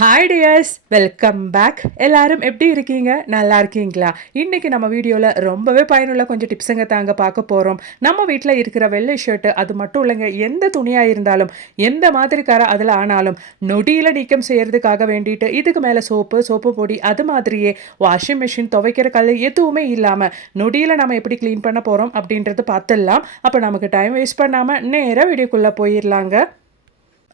Hi tears welcome back எல்லாரும் எப்படி இருக்கீங்க? நல்லா இருக்கீங்களா? இன்னைக்கு நம்ம வீடியோவில் ரொம்பவே பயனுள்ள கொஞ்சம் டிப்ஸுங்க தாங்க பார்க்க போகிறோம் நம்ம வீட்டில் இருக்கிற வெள்ளை ஷர்ட்டு அது மட்டும் இல்லைங்க. எந்த துணியாக இருந்தாலும் எந்த மாதிரி கரை அதில் ஆனாலும் நொடியில் நீக்கம் செய்யறதுக்காக வேண்டிட்டு இதுக்கு மேலே சோப்பு சோப்பு பொடி அது மாதிரியே வாஷிங் மிஷின் துவைக்கிற கல் எதுவுமே இல்லாமல் நொடியில் நம்ம எப்படி க்ளீன் பண்ண போகிறோம் அப்படின்றது பார்த்துடலாம். அப்போ நமக்கு டைம் வேஸ்ட் பண்ணாமல் நேராக வீடியோக்குள்ளே போயிடலாங்க.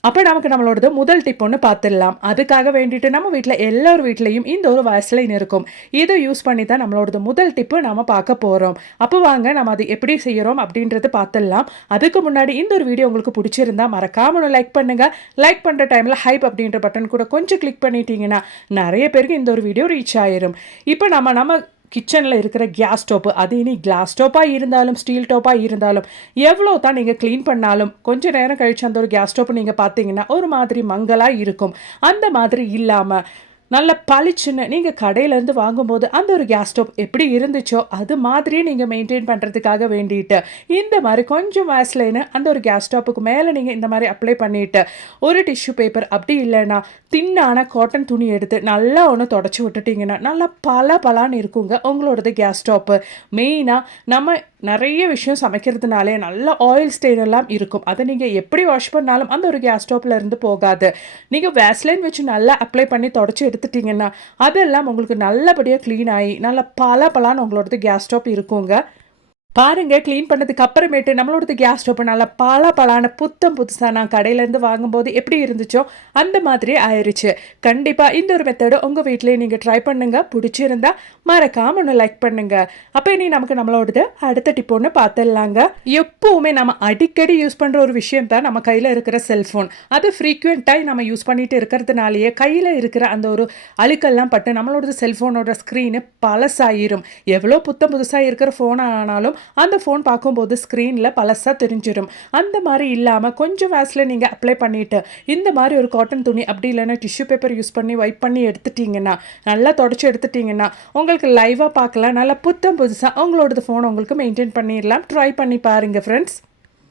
அப்போ நமக்கு நம்மளோடது முதல் டிப் ஒன்று பார்த்துடலாம் அதுக்காக வேண்டிட்டு நம்ம வீட்டில் எல்லார் வீட்லேயும் இந்த ஒரு வயசுலைன் இருக்கும். இதை யூஸ் பண்ணி தான் நம்மளோடது முதல் டிப்பு நம்ம பார்க்க போகிறோம் அப்போ வாங்க நம்ம அது எப்படி செய்கிறோம் அப்படின்றது பார்த்துடலாம் அதுக்கு முன்னாடி இந்த ஒரு வீடியோ உங்களுக்கு பிடிச்சிருந்தா மறக்காம ஒன்று லைக் பண்ணுங்கள் லைக் பண்ணுற டைமில் ஹைப் அப்படின்ற பட்டன் கூட கொஞ்சம் கிளிக் பண்ணிட்டீங்கன்னா நிறைய பேருக்கு இந்த ஒரு வீடியோ ரீச் ஆயிரும். இப்போ நம்ம நம்ம கிச்சனில் இருக்கிற கேஸ் ஸ்டோப்பு அது இனி கிளாஸ் ஸ்டோப்பாக இருந்தாலும் ஸ்டீல் டோப்பாக இருந்தாலும் எவ்வளோ தான் நீங்கள் க்ளீன் பண்ணாலும் கொஞ்ச நேரம் கழிச்சு அந்த ஒரு கேஸ் ஸ்டோப்பு நீங்கள் பார்த்தீங்கன்னா ஒரு மாதிரி மங்கலாக இருக்கும். அந்த மாதிரி இல்லாமல் நல்ல பளிச்சுன்னு நீங்கள் கடையிலேருந்து வாங்கும்போது அந்த ஒரு கேஸ் ஸ்டவ் எப்படி இருந்துச்சோ அது மாதிரியே நீங்கள் மெயின்டைன் பண்ணுறதுக்காக வேண்டிட்டு இந்த மாதிரி கொஞ்சம் வயசுலேன்னு அந்த ஒரு கேஸ் ஸ்டோப்புக்கு மேலே நீங்கள் இந்த மாதிரி அப்ளை பண்ணிவிட்டு ஒரு டிஷ்யூ பேப்பர் அப்படி இல்லைன்னா தின்னான காட்டன் துணி எடுத்து நல்லா ஒன்று தொடச்சி விட்டுட்டிங்கன்னா நல்லா பல பலான்னு இருக்குங்க உங்களோடது கேஸ் ஸ்டாப்பு மெயினாக நம்ம நிறைய விஷயம் சமைக்கிறதுனாலே நல்ல ஆயில் ஸ்டெயின் எல்லாம் இருக்கும். அதை நீங்கள் எப்படி வாஷ் பண்ணாலும் அந்த ஒரு கேஸ் ஸ்டோப்பில் இருந்து போகாது. நீங்கள் வேஸ்லைன் வச்சு நல்லா அப்ளை பண்ணி தொடச்சி எடுத்துட்டிங்கன்னா அதெல்லாம் உங்களுக்கு நல்லபடியாக க்ளீன் ஆகி நல்லா பல பலான்னு உங்களோடது கேஸ் ஸ்டோப் இருக்குங்க. பாருங்க க்ளீன் பண்ணதுக்கு அப்புறமேட்டு நம்மளோடது கேஸ் ஸ்டவ் நல்லா பல பலான புத்தம் புதுசாக நான் கடையிலேருந்து வாங்கும்போது எப்படி இருந்துச்சோ அந்த மாதிரி ஆயிடுச்சு கண்டிப்பாக இந்த ஒரு மெத்தடு உங்கள் வீட்டிலேயே நீங்கள் ட்ரை பண்ணுங்க. பிடிச்சிருந்தா மறக்காமல் ஒன்று லைக் பண்ணுங்கள் அப்போ இனி நமக்கு நம்மளோடது அடுத்த டிப் ஒன்று பார்த்துடலாங்க எப்போவுமே நம்ம அடிக்கடி யூஸ் பண்ணுற ஒரு விஷயம் தான் நம்ம கையில் இருக்கிற செல்ஃபோன் அது ஃப்ரீக்வெண்ட்டாக நம்ம யூஸ் பண்ணிட்டு இருக்கிறதுனாலேயே கையில் இருக்கிற அந்த ஒரு அழுக்கெல்லாம் பட்டு நம்மளோட செல்ஃபோனோட ஸ்க்ரீனு பழசாயிரும். எவ்வளோ புத்தம் புதுசாக இருக்கிற ஃபோன் ஆனாலும் அந்த ஃபோன் பார்க்கும்போது ஸ்க்ரீனில் பழசாக தெரிஞ்சிடும் அந்த மாதிரி இல்லாமல் கொஞ்சம் வேஸில் நீங்கள் அப்ளை பண்ணிவிட்டு இந்த மாதிரி ஒரு காட்டன் துணி அப்படி இல்லைன்னா டிஷ்யூ பேப்பர் யூஸ் பண்ணி வைப் பண்ணி எடுத்துட்டிங்கன்னா நல்லா தொடச்சி எடுத்துட்டிங்கன்னா உங்களுக்கு லைவாக பார்க்கலாம். நல்லா புத்தம் புதுசாக உங்களோடது ஃபோன் உங்களுக்கு மெயின்டைன் பண்ணிடலாம். ட்ரை பண்ணி பாருங்கள் ஃப்ரெண்ட்ஸ்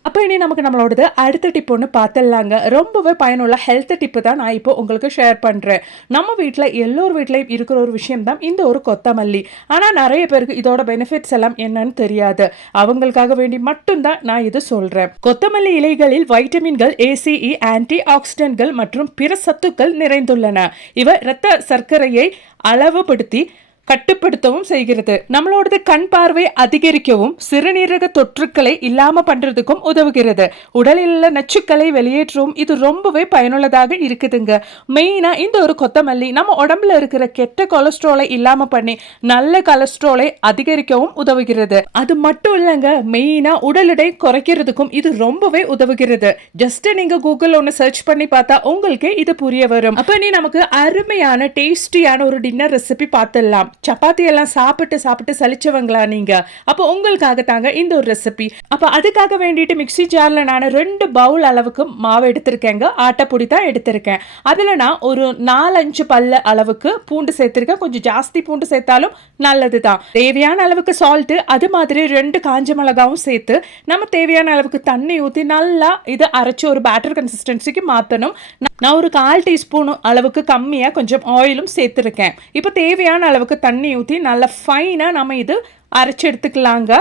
அப்போ இனி நமக்கு நம்மளோடது அடுத்த டிப் ஒன்று பார்த்துடலாங்க ரொம்பவே பயனுள்ள ஹெல்த் டிப்பு தான் நான் இப்போ உங்களுக்கு ஷேர் பண்ணுறேன் நம்ம வீட்டில் எல்லோர் வீட்லேயும் இருக்கிற ஒரு விஷயம் தான் இந்த ஒரு கொத்தமல்லி. ஆனால் நிறைய பேருக்கு இதோட பெனிஃபிட்ஸ் எல்லாம் என்னன்னு தெரியாது. அவங்களுக்காக வேண்டி மட்டும்தான் நான் இது சொல்கிறேன் கொத்தமல்லி இலைகளில் வைட்டமின்கள் ஏசிஇ ஆன்டி ஆக்சிடென்ட்கள் மற்றும் பிற சத்துக்கள் நிறைந்துள்ளன. இவை இரத்த சர்க்கரையை அளவுபடுத்தி கட்டுப்படுத்தவும் செய்கிறது. நம்மளோடது கண் பார்வை அதிகரிக்கவும் சிறுநீரக தொற்றுக்களை இல்லாம பண்றதுக்கும் உதவுகிறது. உடலில் உள்ள நச்சுக்களை வெளியேற்றவும் இது ரொம்பவே பயனுள்ளதாக இருக்குதுங்க. மெயினா இந்த ஒரு கொத்தமல்லி நம்ம உடம்புல இருக்கிற கெட்ட கொலஸ்ட்ராலை இல்லாம பண்ணி நல்ல கொலஸ்ட்ராலை அதிகரிக்கவும் உதவுகிறது. அது மட்டும் இல்லைங்க மெயினா உடல் எடை குறைக்கிறதுக்கும் இது ரொம்பவே உதவுகிறது. ஜஸ்ட் நீங்க கூகுள் ஒன்று சர்ச் பண்ணி பார்த்தா உங்களுக்கே இது புரிய வரும். அப்ப நீ நமக்கு அருமையான டேஸ்டியான ஒரு டின்னர் ரெசிபி பார்த்துடலாம். சப்பாத்தி எல்லாம் சாப்பிட்டு சாப்பிட்டு சலிச்சவங்களா நீங்க? அப்போ உங்களுக்காக தாங்க இந்த ஒரு ரெசிபி அப்போ அதுக்காக வேண்டிட்டு மிக்ஸி ஜார்ல நான் ரெண்டு பவுல் அளவுக்கு மாவு எடுத்திருக்கேங்க. ஆட்டைப்பொடி தான் எடுத்திருக்கேன். அதில் நான் ஒரு நாலஞ்சு பல்ல அளவுக்கு பூண்டு சேர்த்திருக்கேன். கொஞ்சம் ஜாஸ்தி பூண்டு சேர்த்தாலும் நல்லது தான். தேவையான அளவுக்கு சால்ட்டு அது மாதிரி ரெண்டு காஞ்ச மிளகாவும் சேர்த்து நம்ம தேவையான அளவுக்கு தண்ணி ஊற்றி நல்லா இதை அரைச்சி ஒரு பேட்டர் கன்சிஸ்டன்சிக்கு மாற்றணும் நான் ஒரு கால் டீஸ்பூன் அளவுக்கு கம்மியாக கொஞ்சம் ஆயிலும் சேர்த்துருக்கேன். இப்போ தேவையான அளவுக்கு தண்ணி ஊற்றி நல்லா ஃபைனாக நம்ம இது அரைச்சி எடுத்துக்கலாங்க.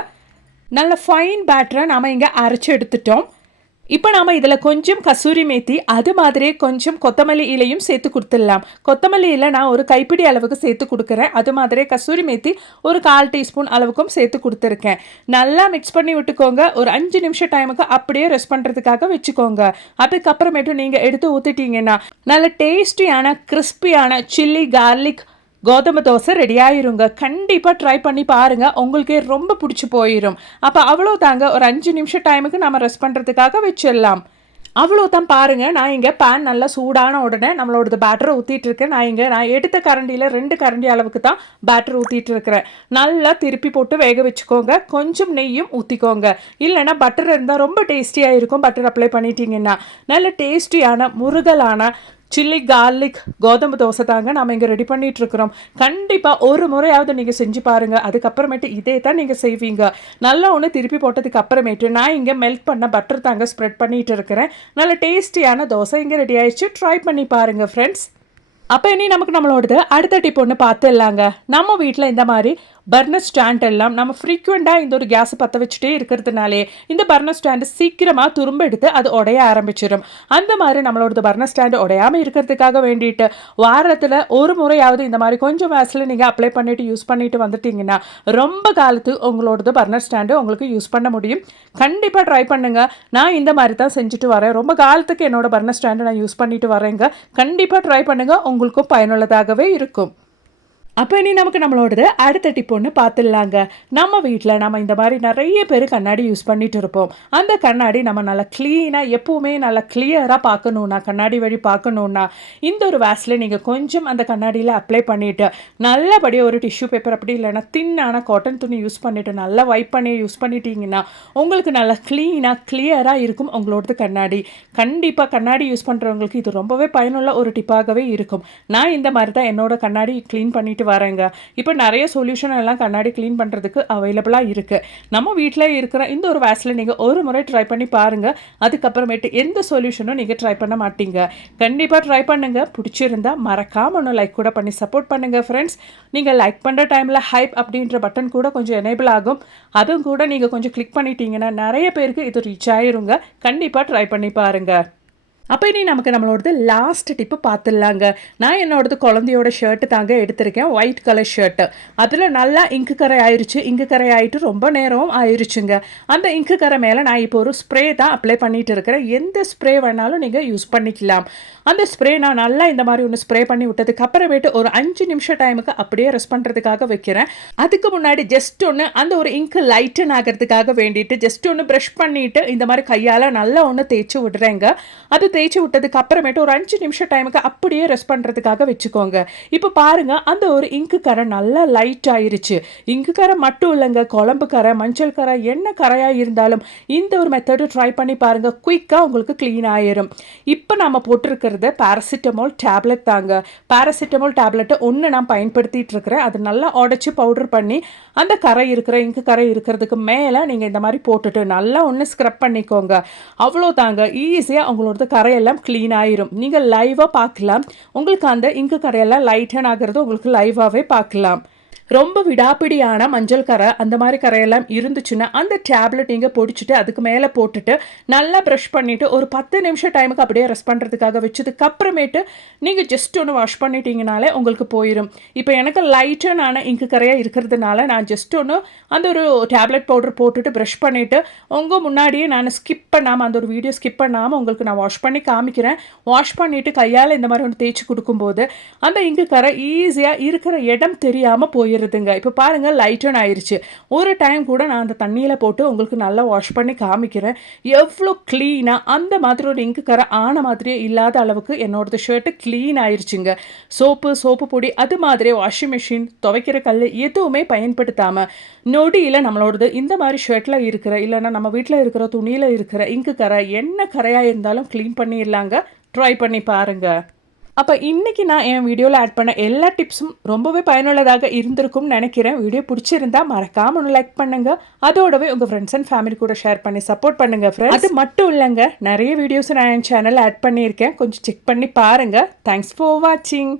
நல்ல ஃபைன் பேட்டரை நம்ம இங்கே அரைச்சி எடுத்துட்டோம். இப்போ நாம் இதில் கொஞ்சம் கசூரி மேத்தி அது மாதிரியே கொஞ்சம் கொத்தமல்லி இலையும் சேர்த்து கொடுத்துடலாம். கொத்தமல்லி இலை நான் ஒரு கைப்பிடி அளவுக்கு சேர்த்து கொடுக்குறேன். அது மாதிரியே கசூரி மேத்தி ஒரு கால் டீஸ்பூன் அளவுக்கும் சேர்த்து கொடுத்துருக்கேன். நல்லா மிக்ஸ் பண்ணி விட்டுக்கோங்க. ஒரு அஞ்சு நிமிஷம் டைமுக்கு அப்படியே ரெஸ்ட் பண்ணுறதுக்காக வச்சுக்கோங்க. அதுக்கப்புறமேட்டு நீங்கள் எடுத்து ஊற்றிட்டீங்கன்னா நல்ல டேஸ்டியான கிறிஸ்பியான சில்லி கார்லிக் கோதுமை தோசை ரெடி ஆயிருங்க. கண்டிப்பாக ட்ரை பண்ணி பாருங்கள் உங்களுக்கே ரொம்ப பிடிச்சி போயிடும் அப்போ அவ்வளோ தாங்க. ஒரு அஞ்சு நிமிஷம் டைமுக்கு நம்ம ரெஸ்ட் பண்ணுறதுக்காக வச்சிடலாம். அவ்வளோ தான் பாருங்கள் நான் இங்கே பேன் நல்லா சூடான உடனே நம்மளோடது பேட்டரை ஊற்றிட்டுருக்கேன் நான் இங்கே நான் எடுத்த கரண்டியில் ரெண்டு கரண்டி அளவுக்கு தான் பேட்டர் ஊற்றிட்டு இருக்கிறேன். நல்லா திருப்பி போட்டு வேக வச்சுக்கோங்க. கொஞ்சம் நெய்யும் ஊற்றிக்கோங்க இல்லைன்னா பட்டர் இருந்தால் ரொம்ப டேஸ்டியாக இருக்கும். பட்டர் அப்ளை பண்ணிட்டீங்கன்னா. நல்ல டேஸ்டியான முருகலான சில்லி கார்லிக் கோதுமை தோசை தாங்க நம்ம இங்கே ரெடி பண்ணிகிட்ருக்குறோம் கண்டிப்பாக ஒரு முறையாவது நீங்கள் செஞ்சு பாருங்கள் அதுக்கப்புறமேட்டு இதே தான் நீங்கள் செய்வீங்க. நல்லா ஒன்று திருப்பி போட்டதுக்கு அப்புறமேட்டு நான் இங்கே மெல்ட் பண்ண பட்டர் தாங்க ஸ்ப்ரெட் பண்ணிகிட்டு இருக்கிறேன். நல்ல டேஸ்டியான தோசை இங்கே ரெடி ஆயிடுச்சு. ட்ரை பண்ணி பாருங்கள் ஃப்ரெண்ட்ஸ் அப்போ இனி நமக்கு நம்மளோடது அடுத்த டிப் ஒன்று பார்த்துடலாங்க. நம்ம வீட்டில் இந்த மாதிரி பர்னர் ஸ்டாண்ட் எல்லாம் நம்ம ஃப்ரீக்வெண்ட்டாக இந்த ஒரு கேஸை பற்ற வச்சுட்டே இருக்கிறதுனாலே இந்த பர்னர் ஸ்டாண்டு சீக்கிரமாக துரும்ப எடுத்து அது உடைய ஆரம்பிச்சிடும் அந்த மாதிரி நம்மளோடது பர்னர் ஸ்டாண்டு உடையாமல் இருக்கிறதுக்காக வேண்டிட்டு வாரத்தில் ஒரு முறையாவது இந்த மாதிரி கொஞ்சம் வேஸில் நீங்கள் அப்ளை பண்ணிவிட்டு யூஸ் பண்ணிட்டு வந்துட்டீங்கன்னா ரொம்ப காலத்து உங்களோடது பர்னர் ஸ்டாண்டு உங்களுக்கு யூஸ் பண்ண முடியும். கண்டிப்பாக ட்ரை பண்ணுங்கள் நான் இந்த மாதிரி தான் செஞ்சுட்டு வரேன். ரொம்ப காலத்துக்கு என்னோட பர்னர் ஸ்டாண்டு நான் யூஸ் பண்ணிட்டு வரேங்க. கண்டிப்பாக ட்ரை பண்ணுங்கள் உங்களுக்கும் பயனுள்ளதாகவே இருக்கும். அப்போ இனி நமக்கு நம்மளோடது அடுத்த டிப் ஒன்று பார்த்துடலாங்க நம்ம வீட்டில் நம்ம இந்த மாதிரி நிறைய பேர் கண்ணாடி யூஸ் பண்ணிகிட்டு இருப்போம். அந்த கண்ணாடி நம்ம நல்லா க்ளீனாக எப்போவுமே நல்லா கிளியராக பார்க்கணுன்னா கண்ணாடி வழி பார்க்கணுன்னா இந்த ஒரு வேஸில் நீங்கள் கொஞ்சம் அந்த கண்ணாடியில் அப்ளை பண்ணிவிட்டு நல்லபடியாக ஒரு டிஷ்யூ பேப்பர் அப்படி இல்லைன்னா தின்னான காட்டன் துணி யூஸ் பண்ணிவிட்டு நல்லா வைப் பண்ணி யூஸ் பண்ணிட்டீங்கன்னா உங்களுக்கு நல்லா க்ளீனாக கிளியராக இருக்கும் உங்களோடது கண்ணாடி. கண்டிப்பாக கண்ணாடி யூஸ் பண்ணுறவங்களுக்கு இது ரொம்பவே பயனுள்ள ஒரு டிப்பாகவே இருக்கும். நான் இந்த மாதிரி தான் என்னோட கண்ணாடி க்ளீன் பண்ணிவிட்டு பண்ணிட்டு வரேங்க. இப்போ நிறைய சொல்யூஷன் எல்லாம் கண்ணாடி க்ளீன் பண்ணுறதுக்கு அவைலபிளாக இருக்குது நம்ம வீட்டில் இருக்கிற இந்த ஒரு வேஸில் நீங்கள் ஒரு முறை ட்ரை பண்ணி பாருங்கள் அதுக்கப்புறமேட்டு எந்த சொல்யூஷனும் நீங்கள் ட்ரை பண்ண மாட்டீங்க. கண்டிப்பாக ட்ரை பண்ணுங்கள் பிடிச்சிருந்தா மறக்காமல் ஒன்று லைக் கூட பண்ணி சப்போர்ட் பண்ணுங்கள் ஃப்ரெண்ட்ஸ் நீங்கள் லைக் பண்ணுற டைமில் ஹைப் அப்படின்ற பட்டன் கூட கொஞ்சம் எனேபிள் ஆகும். அதுவும் கூட நீங்கள் கொஞ்சம் கிளிக் பண்ணிட்டீங்கன்னா நிறைய பேருக்கு இது ரீச் ஆயிருங்க. கண்டிப்பாக ட்ரை பண்ணி பாருங்கள் அப்போ இனி நமக்கு நம்மளோடது லாஸ்ட் டிப்பு பார்த்துடலாங்க நான் என்னோடது குழந்தையோட ஷர்ட்டு தாங்க எடுத்திருக்கேன் ஒயிட் கலர் ஷர்ட்டு அதில் நல்லா இங்கு கரை ஆயிடுச்சு இங்கு கரை ஆகிட்டு ரொம்ப நேரம் ஆயிடுச்சுங்க அந்த இங்கு கரை மேலே நான் இப்போ ஒரு ஸ்ப்ரே தான் அப்ளை பண்ணிட்டு இருக்கிறேன். எந்த ஸ்ப்ரே வேணாலும் நீங்கள் யூஸ் பண்ணிக்கலாம். அந்த ஸ்ப்ரே நான் நல்லா இந்த மாதிரி ஒன்று ஸ்ப்ரே பண்ணி விட்டதுக்கு அப்புறமேட்டு ஒரு அஞ்சு நிமிஷம் டைமுக்கு அப்படியே ரெஸ்ட் பண்ணுறதுக்காக வைக்கிறேன். அதுக்கு முன்னாடி ஜஸ்ட் ஒன்று அந்த ஒரு இங்கு லைட்டன் ஆகிறதுக்காக வேண்டிட்டு ஜஸ்ட் ஒன்று ப்ரஷ் பண்ணிவிட்டு இந்த மாதிரி கையால் நல்லா ஒன்று தேய்ச்சி விடுறேங்க. அது தேய்ச்சி விட்டதுக்கு அப்புறமேட்டு ஒரு அஞ்சு நிமிஷம் டைமுக்கு அப்படியே ரெஸ்ட் பண்ணுறதுக்காக வச்சுக்கோங்க. இப்போ பாருங்கள் அந்த ஒரு இங்கு கரை நல்லா லைட் ஆயிருச்சு. இங்கு கரை மட்டும் இல்லைங்க குழம்பு கரை மஞ்சள் கரை என்ன கரையாக இருந்தாலும் இந்த ஒரு மெத்தடு ட்ரை பண்ணி பாருங்கள் குயிக்காக உங்களுக்கு க்ளீன் ஆயிரும். இப்போ நம்ம போட்டிருக்கிறது பேராசிட்டமால் டேப்லெட் தாங்க. பேராசிட்டமால் டேப்லெட்டை ஒன்று நான் பயன்படுத்திகிட்டு இருக்கிறேன். அது நல்லா உடச்சி பவுடர் பண்ணி அந்த கரை இருக்கிற இங்கு கரை இருக்கிறதுக்கு மேலே நீங்கள் இந்த மாதிரி போட்டுட்டு நல்லா ஒன்று ஸ்க்ரப் பண்ணிக்கோங்க. அவ்வளோ தாங்க ஈஸியாக உங்களோட கரையெல்லாம் க்ளீன் ஆயிரும். நீங்கள் லைவாக பார்க்கலாம். உங்களுக்கு அந்த இங்கு கரையெல்லாம் லைட்டன் ஆகிறது உங்களுக்கு லைவாகவே பார்க்கலாம். ரொம்ப விடாப்பிடியான மஞ்சள் கரை அந்த மாதிரி கரையெல்லாம் இருந்துச்சுன்னா அந்த டேப்லெட் நீங்கள் பொடிச்சுட்டு அதுக்கு மேலே போட்டுட்டு நல்லா ப்ரஷ் பண்ணிவிட்டு ஒரு பத்து நிமிஷம் டைமுக்கு அப்படியே ரெஸ்ட் பண்ணுறதுக்காக வச்சதுக்கு அப்புறமேட்டு நீங்கள் ஜஸ்ட் ஒன்று வாஷ் பண்ணிட்டீங்கனாலே உங்களுக்கு போயிடும் இப்போ எனக்கு லைட்டாக நான் இங்கு கரையாக இருக்கிறதுனால நான் ஜஸ்ட் ஒன்று அந்த ஒரு டேப்லெட் பவுடர் போட்டுட்டு ப்ரஷ் பண்ணிவிட்டு உங்கள் முன்னாடியே நான் ஸ்கிப் பண்ணாமல் அந்த ஒரு வீடியோ ஸ்கிப் பண்ணாமல் உங்களுக்கு நான் வாஷ் பண்ணி காமிக்கிறேன். வாஷ் பண்ணிவிட்டு கையால் இந்த மாதிரி ஒன்று தேய்ச்சி கொடுக்கும்போது அந்த இங்கு கரை ஈஸியாக இருக்கிற இடம் தெரியாமல் போயிடும் போயிடுதுங்க. இப்போ பாருங்கள் லைட்டன் ஆயிடுச்சு ஒரு டைம் கூட நான் அந்த தண்ணியில் போட்டு உங்களுக்கு நல்லா வாஷ் பண்ணி காமிக்கிறேன். எவ்வளோ க்ளீனாக அந்த மாதிரி ஒரு இங்கு கரை ஆன மாதிரியே இல்லாத அளவுக்கு என்னோடது ஷர்ட்டு க்ளீன் ஆயிடுச்சுங்க சோப்பு சோப்பு பொடி அது மாதிரி வாஷிங் மிஷின் துவைக்கிற கல் எதுவுமே பயன்படுத்தாமல் நொடியில் நம்மளோடது இந்த மாதிரி ஷர்ட்டில் இருக்கிற இல்லைன்னா நம்ம வீட்டில் இருக்கிற துணியில் இருக்கிற இங்கு கரை என்ன கரையாக இருந்தாலும் க்ளீன் பண்ணிடலாங்க. ட்ரை பண்ணி பாருங்கள் அப்போ இன்றைக்கி நான் என் வீடியோவில் ஆட் பண்ண எல்லா டிப்ஸும் ரொம்பவே பயனுள்ளதாக இருந்திருக்கும்னு நினைக்கிறேன். வீடியோ பிடிச்சிருந்தா மறக்காம ஒன்று லைக் பண்ணுங்கள் அதோடவே உங்கள் ஃப்ரெண்ட்ஸ் அண்ட் ஃபேமிலி கூட ஷேர் பண்ணி சப்போர்ட் பண்ணுங்கள் ஃப்ரெண்ட்ஸ் அது மட்டும் இல்லைங்க நிறைய வீடியோஸ் நான் என் சேனல் ஆட் பண்ணியிருக்கேன். கொஞ்சம் செக் பண்ணி பாருங்கள் தேங்க்ஸ் ஃபார் வாட்சிங்